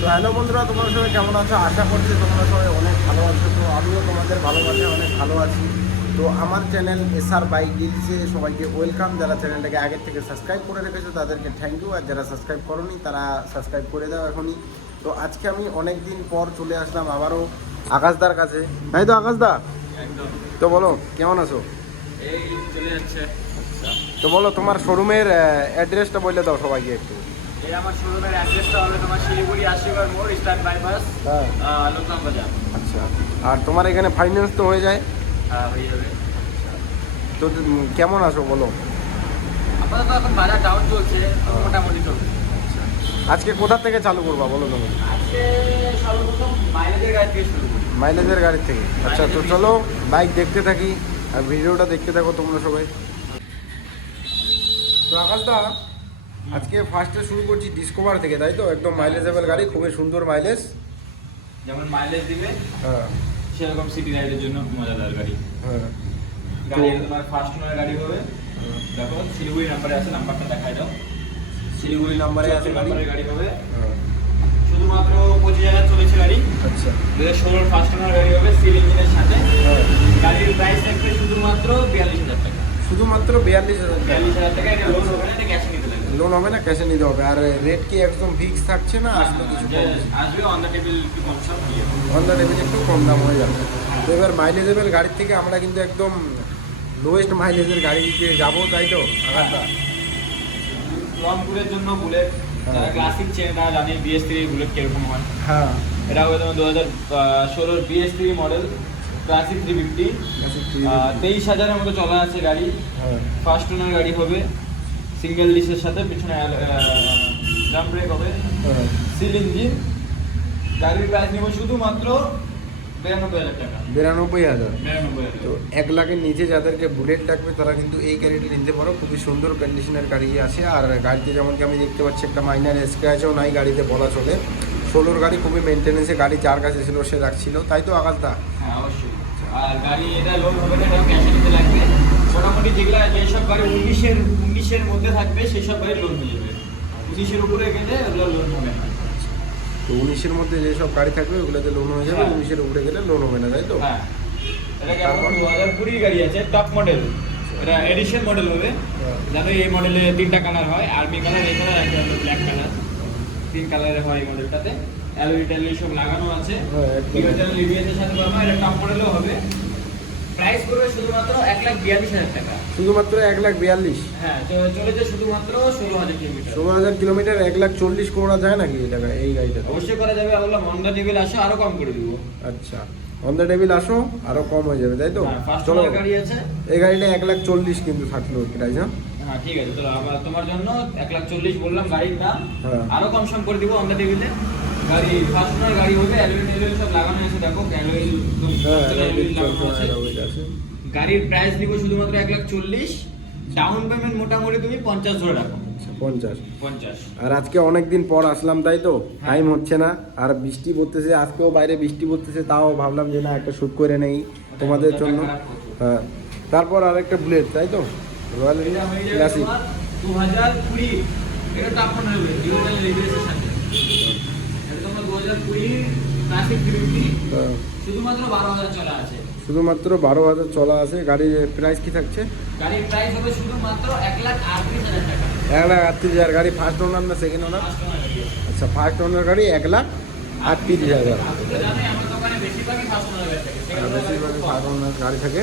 তো হ্যালো বন্ধুরা, তোমরা সবাই কেমন আছো? আশা করছি তোমরা সবাই অনেক ভালো আছো। তো আমিও তোমাদের ভালোবাসে অনেক ভালো আছি। তো আমার চ্যানেল এসআর বাইক ডিলসে সবাইকে ওয়েলকাম। যারা চ্যানেলটাকে আগের থেকে সাবস্ক্রাইব করে রেখেছো তাদেরকে থ্যাংক ইউ, আর যারা সাবস্ক্রাইব করোনি তারা সাবস্ক্রাইব করে দাও এখনই। তো আজকে আমি অনেক দিন পর চলে আসলাম আবারও আকাশদার কাছে। তাই তো আকাশদা? একদম। তো বলো কেমন আছো? এই চলে যাচ্ছে। তো বলো তোমার শোরুমের অ্যাড্রেসটা বলে দাও সবাইকে একটু। এই আমার শোরুমের অ্যাড্রেসটা হবে তোমার শিলিগুড়ি আশিবার মোড়, ইস্টার্ন বাইপাস, হ্যাঁ, লোকনাথ বাজার। আচ্ছা। আর তোমার এখানে ফাইন্যান্স তো হয়ে যায়? হ্যাঁ, হয়ে যাবে। তো কেমন আছো বলো? আপাতত এখন বাজার ডাউন চলছে, মোটামুটি চলছে। আজকে কোথা থেকে চালু করবা বলো তুমি? আজকে সর্বপ্রথম মাইলেজের গাড়ি থেকে শুরু করি। মাইলেজের গাড়ি থেকে। আচ্ছা, তো চলো বাইক দেখতে থাকি আর ভিডিওটা দেখতে থাকো তোমরা সবাই। তো আকাশদা, আজকে ফার্স্টে শুরু করছি ডিসকভার থেকে, তাই তো? একদম মাইলেজেবল গাড়ি, খুবই সুন্দর মাইলেজ। যেমন মাইলেজ দিবে হ্যাঁ সেরকম সিটি রাইডের জন্য মজাদার গাড়ি। হ্যাঁ। গাড়ি তোমার ফার্স্ট ওনার গাড়ি হবে। দেখো শিলিগুড়ি নাম্বারে আছে, নাম্বারটা দেখাই দাও। শিলিগুড়ি নাম্বারে আছে গাড়ি। গাড়ি হবে। হ্যাঁ, শুধুমাত্র 25,000 চলেছে গাড়ি। আচ্ছা। 2016 ফার্স্ট ওনার গাড়ি হবে, সিল ইঞ্জিনের সাথে। হ্যাঁ, গাড়ির প্রাইস থাকবে শুধুমাত্র 42,000 টাকা। শুধুমাত্র 42,000 টাকা। 42,000 টাকা। এটা লোন হবে না, এটা ক্যাশে নিতে লাগবে। লোন হবে না, ক্যাশে নিতে হবে? আর রেট কি একদম ফিক্স থাকছে না আসলে কিছু কম বেশি? আসবে অন দ্য টেবিল একটু কম সম দিয়ে। অন দ্য টেবিল একটু কম দাম হয়ে যাবে। তো এবার মাইলেজেবল গাড়ির থেকে আমরা কিন্তু একদম লোয়েস্ট মাইলেজের গাড়িতে যাবো, তাই তো আকাশদা? রংপুরের জন্য বুলেট, যারা ক্লাসিক চেনে তারা জানে BS3 বুলেট কিরকম হয়। হ্যাঁ, এটা হবে তোমার 2016 BS3 মডেল, ক্লাসিক 350। 23,000-এর মতো চলা আছে গাড়ি। হ্যাঁ, ফার্স্ট ওনার গাড়ি হবে, সিঙ্গেল ডিসের সাথে, পিছনে ড্রাম ব্রেক হবে, হ্যাঁ। Seal engine. গাড়ির প্রাইস নেব শুধুমাত্র 92,000 টাকা। 92,000। 92,000 তো 1 লাখের নিচে যাদেরকে বুলেট লাগবে তারা কিন্তু এই গাড়িটি নিতে পারো। খুবই সুন্দর কন্ডিশনের গাড়ি আছে। আর গাড়িতে যেমন কি আমি দেখতে পাচ্ছি একটা মাইনার স্ক্র্যাচও নাই গাড়িতে, বলা চলে। 16 গাড়ি, খুবই মেনটেন্যান্সে গাড়ি, যার কাছে ছিল সে রাখছিল, তাই তো আকাশদা? হ্যাঁ, অবশ্যই। আর গাড়ি এটা লোন হবে না, এটা ক্যাশে নিতে লাগবে। মোটামুটি যেসব গাড়ি 19-এর মধ্যে থাকবে সেই সব গাড়ি লোন হয়ে যাবে। 19-এর উপরে গেলে ওগুলো লোন হবে না। তো 19-এর মধ্যে যেসব গাড়ি থাকবে ওগুলোতে লোন হয়ে যাবে, হ্যাঁ। 19-এর উপরে গেলে লোন হবে না, তাই তো? হ্যাঁ, এটা কেমন 2020 গাড়ি আছে, টপ মডেল। এটা এডিশন মডেল হবে। জানো এই মডেলে 3টা কালার হয়, আর্মি কালার, এই কালার, একটা হলো ব্ল্যাক কালার। 3 কালারের হয় এই মডেলটাতে। অ্যালয় ট্যালয় সব লাগানো আছে। হ্যাঁ, একদম। ডিজিটাল লিভিএসের সাথে পাবো। এটা টপ মডেলও হবে। প্রাইস পড়বে শুধুমাত্র 1,42,000 টাকা। শুধুমাত্র 1,42,000। হ্যাঁ, তো চলেছে শুধুমাত্র 16,000 কিলোমিটার। 16,000 কিলোমিটার 1,40,000 করা যায় নাকি এই টাকা এই গাড়িটা? অবশ্যই করা যাবে। বললাম অন দ্য টেবিল আসো, আরো কম করে দিব। আচ্ছা, অন দ্য টেবিল আসো, আরো কম হয়ে যাবে, তাই তো? ফার্স্ট চলো, ওনার গাড়ি আছে। এই গাড়িটা 1,40,000 কিন্তু থাকলো প্রাইস। হ্যাঁ, হ্যাঁ, ঠিক আছে। তো আবার তোমার জন্য 1,40,000 বললাম গাড়ির দাম। হ্যাঁ। আরো কম সম করে দিব অন দ্য টেবিলে। গাড়ি ফার্স্ট ওনার গাড়ি হবে, অ্যালুমিনিয়াম সব লাগানো আছে। দেখো আছে। গাড়ির প্রাইস দিব শুধুমাত্র 1,40,000। ডাউন পেমেন্ট মোটামুটি তুমি 50 ধরে রাখো। 50। 50। আর আজকে অনেকদিন পর আসলাম, তাই তো? টাইম হচ্ছে না, আর বৃষ্টি পড়তেছে, আজকেও বাইরে বৃষ্টি পড়তেছে, তাও ভাবলাম যে না একটা শ্যুট করে নেই তোমাদের জন্য। হ্যাঁ, তারপর আর একটা বুলেট, তাই তো? রয়্যাল এটা হয়ে যাবে ক্লাসিক। তোমার 2020। এটা টপ মডেল হবে, ডিজিটাল লিভিএসের সাথে। এটা তোমরা 2020 ক্লাসিক 350। শুধুমাত্র 12,000 চলা আছে। শুধুমাত্র 12,000 চলা আছে। গাড়ির প্রাইস কি থাকছে? গাড়ির প্রাইস হবে শুধুমাত্র 1,38,000 টাকা। 1,38,000। গাড়ি ফার্স্ট ওনার না সেকেন্ড ওনার? ফার্স্ট ওনার গাড়ি। আচ্ছা, ফার্স্ট ওনার গাড়ি 1,38,000। আপনি তো জানেন আমার দোকানে বেশিরভাগই ফার্স্ট ওনার গাড়ি থাকে। সেকেন্ড ওনার গাড়ি বেশিরভাগই খুব কম। ফার্স্ট ওনার গাড়ি থাকে,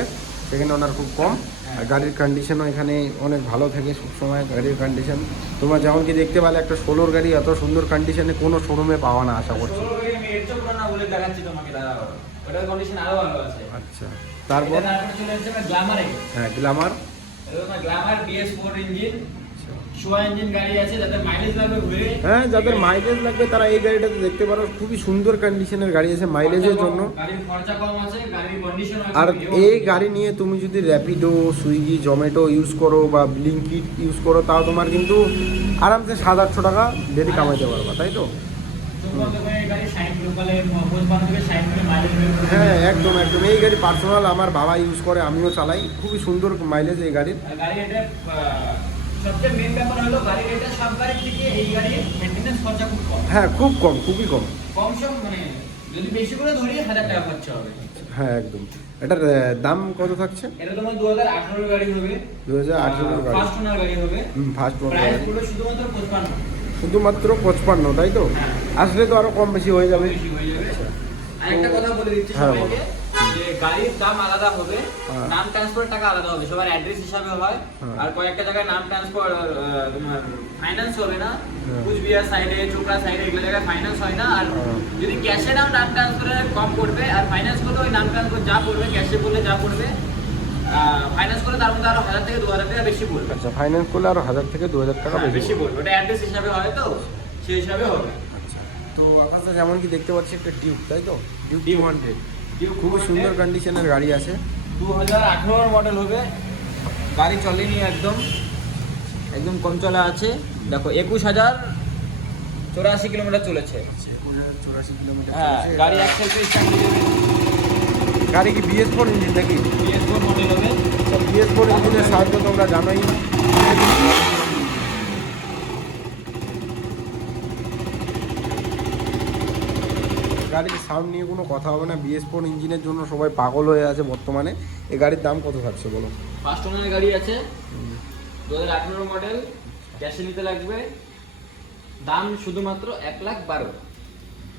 সেকেন্ড ওনার খুব কম। আর গাড়ির কন্ডিশনও এখানে অনেক ভালো থাকে সবসময়। গাড়ির কন্ডিশন তোমরা যেমন কি দেখতে পেলে, একটা 16 গাড়ি এত সুন্দর কন্ডিশনে কোনো শোরুমে পাওয়া না, আশা করছি। 16 গাড়ি আমি এর চেয়ে পুরোনো বলে দেখাচ্ছি তোমাকে, দাঁড়াও। ওটার কন্ডিশন আরো ভালো আছে। আচ্ছা, তারপর? তারপরে চলে যাচ্ছে আমার গ্ল্যামারে। হ্যাঁ, গ্ল্যামার। এটা তোমার গ্ল্যামার BS4 ইঞ্জিন, শোয়া ইঞ্জিন গাড়ি আছে, যাদের মাইলেজ লাগবে ঘুরে। হ্যাঁ, যাদের মাইলেজ লাগবে তারা এই গাড়িটাতে দেখতে পারো। খুবই সুন্দর কন্ডিশনের গাড়ি আছে মাইলেজের জন্য। গাড়ির খরচা কম আছে, গাড়ির কন্ডিশন আছে। আর এই গাড়ি নিয়ে তুমি যদি র্যাপিডো, সুইগি, জোম্যাটো ইউজ করো বা ব্লিঙ্কিট ইউজ করো, তাও তোমার কিন্তু আরামসে 700-800 টাকা ডেলি কামাইতে পারবা, তাই তো? হ্যাঁ, একদম একদম। এই গাড়ি পার্সোনাল আমার বাবা ইউজ করে, আমিও চালাই। খুবই সুন্দর মাইলেজ এই গাড়ির। সবচেয়ে মেন ব্যাপার হলো গাড়ির এটা সব গাড়ির থেকে এই গাড়ির মেইনটেনেন্স খরচা খুব কম। হ্যাঁ খুব কম, খুবই কম। কম সম মানে যদি বেশি করে ধরি 1000 টাকা খরচা হবে। হ্যাঁ একদম। এটার দাম কত থাকছে? এটা তোমার 2018 গাড়ি হবে। 2018 গাড়ি, ফার্স্ট ওনার গাড়ি হবে। ফার্স্ট ওনার প্রাইস গাড়ি, পুরো শুধুমাত্র 55। শুধুমাত্র 55, তাই তো? হ্যাঁ। আসলে তো আরো কম বেশি হয়ে যাবে। বেশি হয়ে যাবে। আর একটা কথা বলে দিচ্ছি হ্যাঁ, সবাইকে যে গাড়ির দাম আলাদা হবে, হ্যাঁ। নাম ট্রান্সফারের টাকা আলাদা হবে, সবার অ্যাড্রেস হিসাবে হয়। হ্যাঁ। আর কয়েকটা জায়গায় নাম ট্রান্সফার তোমার ফাইন্যান্স হবে না, হ্যাঁ। কুচবিহার সাইডে, চোপড়া সাইডে এগুলো জায়গায় ফাইন্যান্স হয় না। আর হ্যাঁ। যদি ক্যাশে নাম ট্রান্সফারে কম পড়বে, আর ফাইন্যান্স করলে ওই নাম ট্রান্সফার যা পড়বে, ক্যাশে বললে যা পড়বে, ফাইন্যান্স করলে তার মধ্যে আরো 1000 থেকে 2000 টাকা বেশি পড়বে। আচ্ছা, ফাইন্যান্স করলে আরো 1000 থেকে 2000 টাকা হ্যাঁ, বেশি বেশি পড়বে, ওটা অ্যাড্রেস হিসাবে হয় তো সেই হিসাবে হবে। আচ্ছা, তো আকাশটা যেমন কি দেখতে পাচ্ছি একটা ডিউক, তাই তো? Duke Duke. 200 খুবই সুন্দর কন্ডিশনের গাড়ি আছে। 2018 মডেল হবে, গাড়ি চলেনি, একদম একদম কম চলা আছে। দেখো 21,084 কিলোমিটার চলেছে। 84 কিলোমিটার হ্যাঁ, চলেছে। গাড়ি অ্যাক্সেল ফ্রি স্টার্ট হয়ে যাবে। গাড়ি কি BS4 ইঞ্জিন নাকি? BS4 মডেল হবে। BS4 ইঞ্জিনের সাহায্য তোমরা জানোই। গাড়ির সাউন্ড নিয়ে কোনো কথা হবে না, BS4 ইঞ্জিনের জন্য সবাই পাগল হয়ে আছে বর্তমানে। এই গাড়ির দাম কত থাকছে বলো? ফার্স্ট ওনার গাড়ি আছে, 2018 মডেল, ক্যাশে নিতে লাগবে। দাম শুধুমাত্র 1,12,000।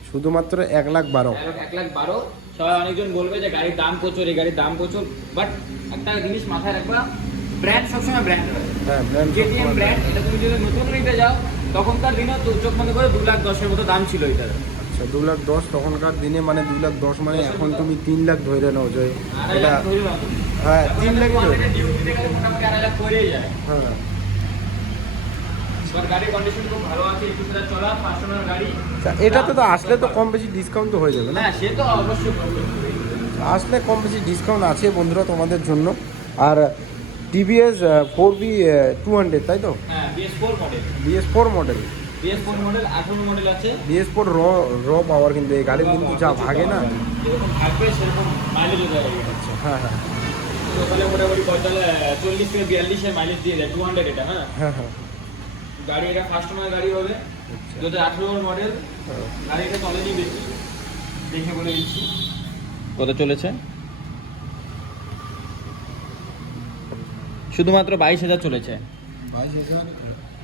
শুধুমাত্র 1,12,000। 1,12,000। সবাই অনেকজন বলবে যে গাড়ির দাম প্রচুর, এই গাড়ির দাম প্রচুর, বাট একটা জিনিস মাথায় রাখবা, ব্র্যান্ড সবসময় ব্র্যান্ড হয়। হ্যাঁ, ব্র্যান্ড KTM ব্র্যান্ড, এটা তুমি যদি নতুন নিতে যাও তখনকার দিনে তো চোখ বন্ধ করে 2,10,000 মতো দাম ছিল এটার। আচ্ছা, 2,10,000 তখনকার দিনে, মানে 2,10,000 মানে এখন তুমি 3,00,000 ধরে নাও যে আড়াই এটা। লাখ ধরে নাও তুমি। হ্যাঁ, এখন 3,00,000 ধরে। এটা ডিউক দিতে গেলে মোটামুটি 2.5 লাখ পড়েই যায়। হ্যাঁ, এবার গাড়ির কন্ডিশন খুব ভালো আছে, 21,000 চলা, ফার্স্ট ওনার গাড়ি। আচ্ছা, এটাতে তো আসলে তো কম বেশি ডিসকাউন্ট তো হয়ে যাবে না? হ্যাঁ, সে তো অবশ্যই করবে। আসলে কম বেশি ডিসকাউন্ট আছে বন্ধুরা তোমাদের জন্য। আর TVS 4B 200, তাই তো? হ্যাঁ, BS4 model. BS4 model. BS4 model 18 model আছে। BS4 র পাওয়ার, কিন্তু এই গাড়ির কিন্তু যা ভাগে না। যেরকম ভাগবে সেরকম মাইলেজও দেয়। আচ্ছা, হ্যাঁ হ্যাঁ তো তাহলে মোটামুটি 40 থেকে 42 এর মাইলেজ দিয়ে দেয়, 200 এটা। হ্যাঁ, হ্যাঁ হ্যাঁ। গাড়ি এটা ফার্স্ট ওনার গাড়ি হবে, আচ্ছা, 2018 মডেল। হ্যাঁ। গাড়িটা চলেনি বেশি, দেখে বলে দিচ্ছি কত চলেছে। শুধুমাত্র 22,000 চলেছে। 22,000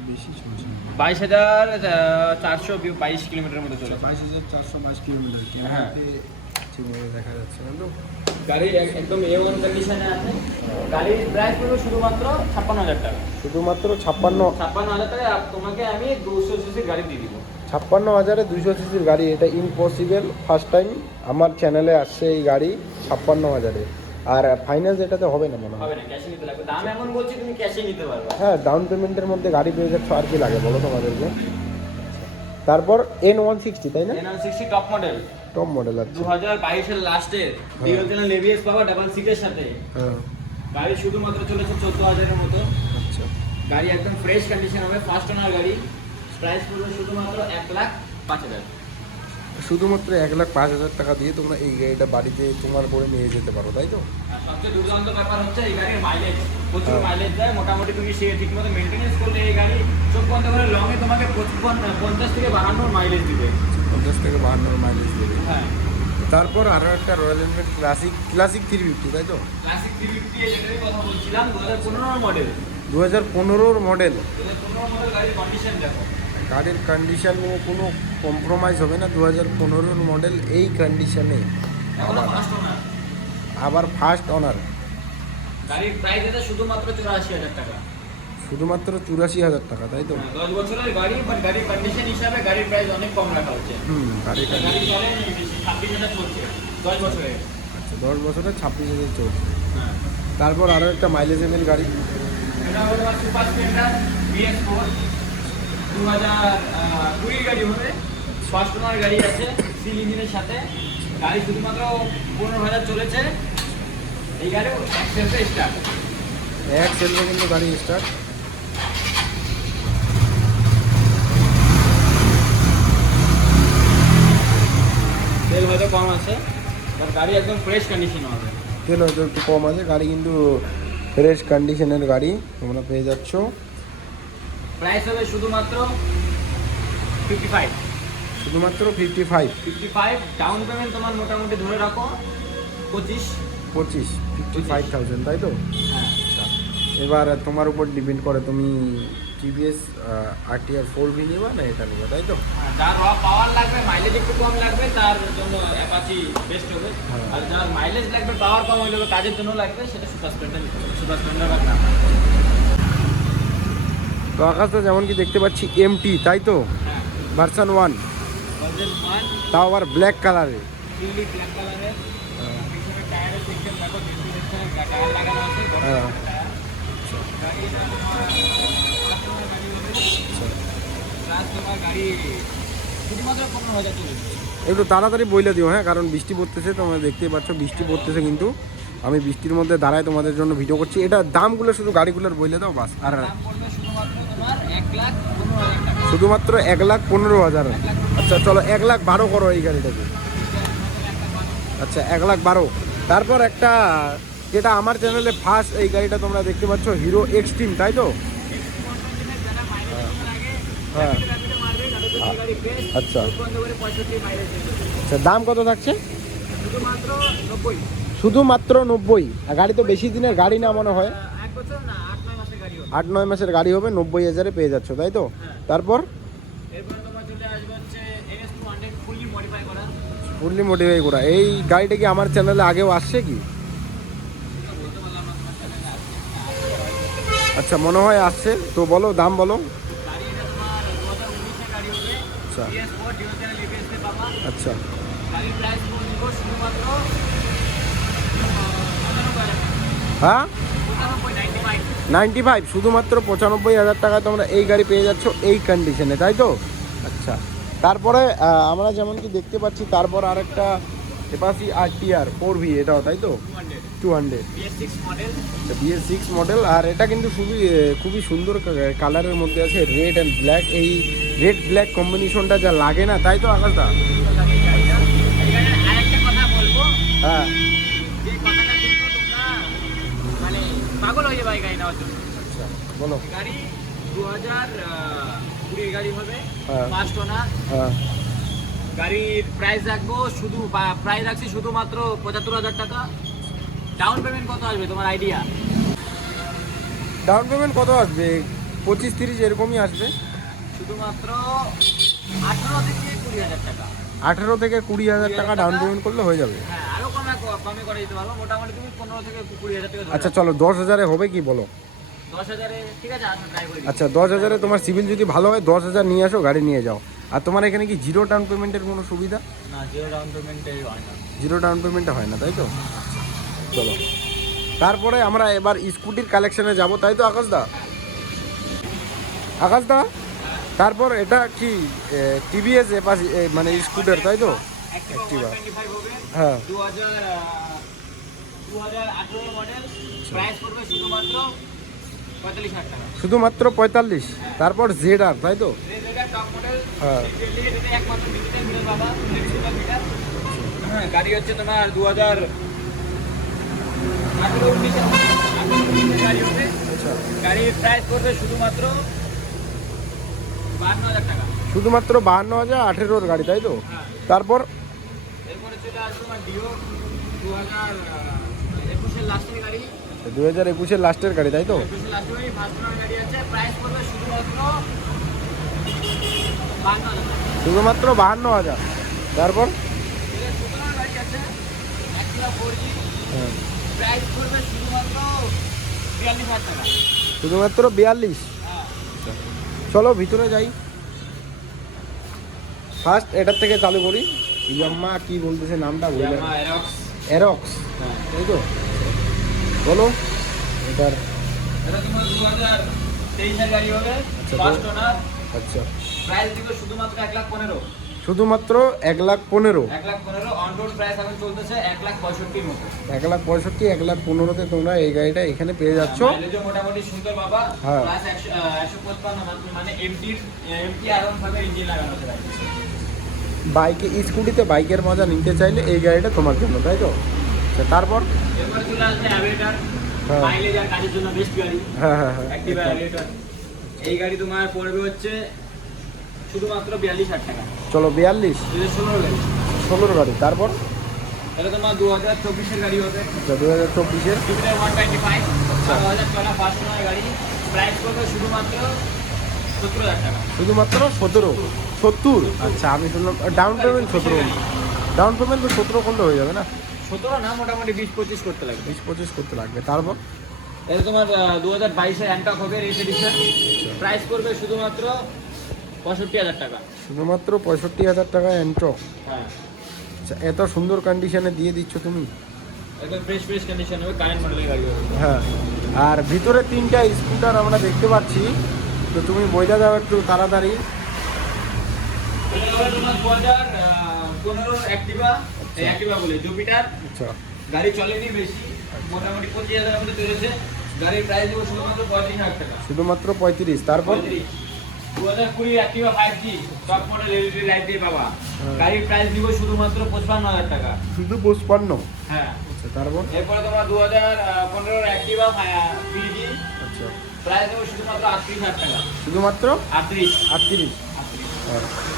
বেশি চলছে। 22,422 কিলোমিটার মতো চলেছে। 22,422 কিলোমিটার। হ্যাঁ। ঠিকভাবে দেখা যাচ্ছে না তো। গাড়ি একদম A1 কন্ডিশনে আছে। গাড়ির প্রাইস পড়বে শুধুমাত্র 56,000 টাকা। শুধুমাত্র 56। 56,000 টাকায় তোমাকে আমি 200 সিসির গাড়ি দিয়ে দিব। 56,000-এ 200 সিসির গাড়ি, এটা ইম্পসিবল। ফার্স্ট টাইম আমার চ্যানেলে আসছে এই গাড়ি 56,000-এ। আর ফাইন্যান্স এটাতে হবে না মনে হয়? হবে না, ক্যাশে নিতে লাগবে। দাম এমন বলছি তুমি ক্যাশে নিতে পারবে। হ্যাঁ, ডাউন পেমেন্টের মধ্যে গাড়ি পেয়ে যাচ্ছ, আর কি লাগে বলো তোমাদেরকে? তারপর N160, তাই না? N160 top model, top model আছে। 2022 এর লাস্টের ডিউয়াল চ্যানেল ABS পাওয়া, ডাবল সিটের সাথে। হ্যাঁ, গাড়ি শুধুমাত্র চলেছে 14,000 এর মতো। আচ্ছা। গাড়ি একদম ফ্রেশ কন্ডিশন হবে, ফার্স্ট ওনার গাড়ি। প্রাইস পড়বে শুধুমাত্র 1,05,000। শুধুমাত্র 1,05,000 টাকা দিয়ে তোমরা এই গাড়িটা বাড়িতে তোমার করে নিয়ে যেতে পারো, তাই তো? আর সবচেয়ে দুর্দান্ত ব্যাপার হচ্ছে এই গাড়ির মাইলেজ প্রচুর হ্যাঁ। মাইলেজ দেয়। মোটামুটি তুমি সে ঠিকমতো মেনটেনেন্স করলে এই গাড়ি চোখ বন্ধ করে লংয়ে তোমাকে 50 থেকে 52 মাইলেজ দিবে। 50 থেকে 52 মাইলেজ দেবে। হ্যাঁ, তারপর আরও একটা রয়্যাল এনফিল্ড ক্লাসিক 350, তাই তো? ক্লাসিক 350 এর কথা বলছিলাম, 2015 মডেল। 2015 মডেল। 2015 মডেল গাড়ির কন্ডিশন দেখো। গাড়ির কন্ডিশন নিয়ে কোনো কম্প্রোমাইজ হবে না। 2015 মডেল এই কন্ডিশনে, এখনো ফার্স্ট ওনার। আবার ফার্স্ট ওনার। গাড়ির প্রাইস আছে শুধুমাত্র 84,000 টাকা। শুধুমাত্র 84,000 টাকা, তাই তো? 10 বছরের গাড়ি, বাট গাড়ির কন্ডিশন হিসাবে গাড়ির প্রাইস অনেক কম রাখা হচ্ছে। গাড়ির গাড়ি কন্ডিশন। চলে 26,000 চলছে 10 বছরে। আচ্ছা, 10 বছরে 26,000 চলছে। হ্যাঁ, তারপর আরও একটা মাইলেজ এমএল গাড়ি। এটা হলো তোমার সুপার স্প্লেন্ডার BS4, 2020 গাড়ি হবে। ফার্স্ট ওনার গাড়ি আছে, সিল ইঞ্জিনের সাথে। গাড়ি শুধুমাত্র 15,000 চলেছে। এই গাড়ি এক্সেলসে স্টার্ট। এক সেলফে কিন্তু গাড়ি স্টার্ট। তেল হয়তো কম আছে, বাট গাড়ি একদম ফ্রেশ কন্ডিশন হবে। তেল হয়তো একটু কম আছে, গাড়ি কিন্তু ফ্রেশ কন্ডিশনের গাড়ি তোমরা পেয়ে যাচ্ছ। প্রাইস হবে শুধুমাত্র 55। শুধুমাত্র 55। 55 ডাউন পেমেন্ট তোমার মোটামুটি ধরে রাখো 25। 55,000 তাই তো? হ্যাঁ। এবার তোমার উপর ডিপেন্ড করে তুমি টিভিএস RTR 4V নিবা না এটা নিবা, তাই তো? যার র পাওয়ার লাগবে, মাইলেজ একটু কম লাগবে, তার জন্য অ্যাপাচি বেস্ট হবে। হ্যাঁ। আর যার মাইলেজ লাগবে, পাওয়ার কম হলে কাজের জন্য লাগবে, সেটা সুপার স্প্লেন্ডার নিতে হবে। সুপার স্প্লেন্ডার বা গ্ল্যামার। তো আকাশটা যেমন কি দেখতে পাচ্ছি MT, তাই তো? হ্যাঁ। ভার্সন 1, ভার্সন 1 তাও আবার ব্ল্যাক কালারে। ফুললি ব্ল্যাক কালারের। পিছনে টায়ারের সেকশন দেখো, ডিসি সেকশনে টায়ার লাগানো আছে, বড় হ্যাঁ। টায়ার। গাড়িটা তোমার 8 নম্বর গাড়ি হবে। প্লাস তোমার গাড়ি শুধুমাত্র 15,000 চলেছে। একটু তাড়াতাড়ি বইলে দিও, হ্যাঁ, কারণ বৃষ্টি পড়তেছে, তোমরা দেখতেই পাচ্ছ বৃষ্টি পড়তেছে, কিন্তু আমি বৃষ্টির মধ্যে দাঁড়ায় তোমাদের জন্য ভিডিও করছি। এটা দামগুলো শুধু গাড়িগুলোর বইলে দাও বাস। আর দাম পড়বে শুধুমাত্র তোমার 1,15,000 টাকা। শুধুমাত্র 1,15,000। আচ্ছা চলো 1,12,000 করো এই গাড়িটাকে। আচ্ছা 1,12,000। তারপর একটা যেটা আমার চ্যানেলে ফার্স্ট এই গাড়িটা তোমরা দেখতে পাচ্ছ, হিরো এক্সট্রিম, তাই তো? হ্যাঁ। আচ্ছা আচ্ছা, দাম কত থাকছে? শুধুমাত্র 90। আর গাড়ি তো বেশি দিনের গাড়ি না মনে হয়, 8-9 মাসের গাড়ি হবে, 90,000-এ পেয়ে যাচ্ছ, তাই তো? তারপর ফুললি মডিফাই করা এই গাড়িটা কি আমার চ্যানেলে আগেও আসছে কি? আচ্ছা মনে হয় আসছে, তো বলো দাম বলো। আচ্ছা আচ্ছা হ্যাঁ 95, শুধুমাত্র 95,000 টাকায় তোমরা এই গাড়ি পেয়ে যাচ্ছ এই কন্ডিশনে, তাই তো? আচ্ছা তারপরে আমরা যেমন কি দেখতে পাচ্ছি, তারপর আরেকটা অ্যাপাচি RTR 4V, এটাও তাই তো? 200 BS6 মডেল। আর এটা কিন্তু খুবই সুন্দর কালারের মধ্যে আছে, রেড অ্যান্ড ব্ল্যাক। এই রেড ব্ল্যাক কম্বিনেশনটা যা লাগে না, তাই তো আকাশদা? আরেকটা কথা বলবো, হ্যাঁ যে কথাটা কিন্তু তোমরা মানে পাগল হয়ে যাবে এই গাড়ি নেওয়ার জন্য। আচ্ছা বলো। গাড়ি 2020 গাড়ি হবে, হ্যাঁ। First owner. হ্যাঁ গাড়ির প্রাইস রাখবো প্রাইস রাখছি শুধুমাত্র 75,000 টাকা। ডাউন পেমেন্ট কত আসবে তোমার আইডিয়া? ডাউন পেমেন্ট কত আসবে? 25-30 এরকমই আসবে। শুধুমাত্র 18 থেকে 20,000 টাকা। 18 থেকে 20,000 টাকা ডাউন পেমেন্ট করলে হয়ে যাবে। হ্যাঁ, আরো কমে করে দিতে পারবো। মোটামুটি তুমি 15 থেকে 20,000 টাকা ধরে আচ্ছা চলো 10,000-এ হবে কি বলো? 10,000-এ ঠিক আছে, আসো ট্রাই করি। আচ্ছা 10,000-এ তোমার সিভিল যদি ভালো হয় 10,000 নিয়ে আসো, গাড়ি নিয়ে যাও। আর তোমার এখানে কি জিরো ডাউন পেমেন্টের কোনো সুবিধা? না, জিরো ডাউন পেমেন্টে হয় না। জিরো ডাউন পেমেন্টটা হয় না, তাই তো? চলো তারপরে আমরা এবার স্কুটির কালেকশনে যাব, তাই তো আকাশদা? আকাশদা তারপর এটা কি টিভিএস মানে স্কুটার, তাই তো? Activa 125 হবে। হ্যাঁ 2018 মডেল। প্রাইস পড়বে শুধুমাত্র 45,000 টাকা। শুধুমাত্র 45। তারপর ZR, তাই তো? এটা টপ মডেল। হ্যাঁ এটা একমাত্র ডিজিটাল মিটার বাবা, ডিজিটাল মিটার। হ্যাঁ, গাড়ি হচ্ছে তোমার 2018-19 গাড়ি হবে। আচ্ছা গাড়ির প্রাইস পড়বে শুধুমাত্র 52,000 টাকা। শুধুমাত্র 52,000, 18-ওর গাড়ি, তাই তো? হ্যাঁ। তারপর এরপরে চলে আসবে তোমার ডিও 2021-এর লাস্টের গাড়ি। 2021-এর লাস্টের গাড়ি, তাই তো? 21-এর লাস্টের গাড়ি, ফার্স্ট ওনার গাড়ি আছে। প্রাইস পড়বে শুধুমাত্র 52,000 টাকা। শুধুমাত্র 52,000। তারপর এটা সুপার গাড়ি আছে, Activa 4G। হ্যাঁ প্রাইস পড়বে শুধুমাত্র 42,000 টাকা। শুধুমাত্র 42। হ্যাঁ। চলো ভিতরে যাই। ফার্স্ট এটার থেকে চালু করি। ইয়াম্মা কি বলতেছে নামটা বলে? Yamaha Aerox। অ্যারক্স, হ্যাঁ। তাই তো? বলো এটার। এটা তোমার 2023-এর গাড়ি হবে, আচ্ছা, ফার্স্ট ওনার। আচ্ছা প্রাইস দিব শুধুমাত্র 1,15,000। শুধুমাত্র 1,15,000। 1,15,000 অন রোড প্রাইস এখন চলতেছে 1,65,000 মতো। 1,65,000, 1,15,000-তে তোমরা এই গাড়িটা এখানে পেয়ে যাচ্ছ। মাইলেজও মোটামুটি সুন্দর বাবা। হ্যাঁ। প্লাস 155 মানে এমটি আরন ভাবে ইঞ্জিন লাগানো আছে গাড়িতে। বাইকে স্কুটিতে বাইকের মজা নিতে চাইলে এই গাড়িটা তোমার জন্য, তাই তো? আচ্ছা তারপর এরপরে চলে আসবে অ্যাভিয়েটার। হ্যাঁ। মাইলেজ আর কাজের জন্য বেস্ট গাড়ি। হ্যাঁ হ্যাঁ হ্যাঁ অ্যাক্টিভা অ্যাভিয়েটার। এই গাড়ি তোমার পড়বে হচ্ছে শুধুমাত্র 42,000 টাকা। চলো 42, 2016 গাড়ি। 16 গাড়ি। তারপর এটা তোমার 2024 গাড়ি হবে। 2024-এর জুপিটার 125, 12,000 চলা ফার্স্ট ওনার গাড়ি। প্রাইস করবে শুধুমাত্র 17,000 টাকা। শুধুমাত্র 70। আচ্ছা, আমি শুনলাম ডাউন পেমেন্ট 17। ডাউন পেমেন্ট তো 17 করলে হয়ে যাবে না? 17 না, মোটামুটি 20-25 করতে লাগবে। 20-25 করতে লাগবে। তারপর এটা তোমার 2022-এর অ্যান্টক হবে রেস এডিশন। প্রাইস করবে শুধুমাত্র 65,000 টাকা। শুধুমাত্র 65,000 টাকা এন্ট্রো। হ্যাঁ, আচ্ছা, এত সুন্দর কন্ডিশনে দিয়ে দিচ্ছ তুমি। একদম ফ্রেশ কন্ডিশন হবে, কারেন্ট মডেলের গাড়ি হবে। হ্যাঁ, আর ভিতরে 3টা স্কুটার আমরা দেখতে পাচ্ছি, তো তুমি বইটা দাও একটু তাড়াতাড়ি। এটা হবে তোমার 2015 অ্যাক্টিভা, এই অ্যাক্টিভা বলে জুপিটার। আচ্ছা, গাড়ি চলেনি বেশি, মোটামুটি 25,000 এর মধ্যে চলেছে। গাড়ির প্রাইস দেবো শুধুমাত্র 35,000 টাকা। শুধুমাত্র 35। তারপর 2020 Activa 5G top model LED light দিয়ে পাবা। গাড়ির প্রাইস দিব শুধুমাত্র 55,000 টাকা। শুধু 55। হ্যাঁ, আচ্ছা, তারপর এরপরে তোমার 2015 অ্যাক্টিভা 3G আচ্ছা, প্রাইস দেবো শুধুমাত্র 38,000 টাকা। শুধুমাত্র 38। 38।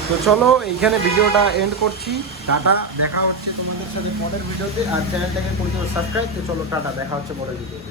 তো চলো এইখানে ভিডিওটা এন্ড করছি। টাটা, দেখা হচ্ছে তোমাদের সাথে পরের ভিডিওতে। আর চ্যানেলটাকে করে দেবো সাবস্ক্রাইব। তো চলো টাটা, দেখা হচ্ছে পরের ভিডিওতে।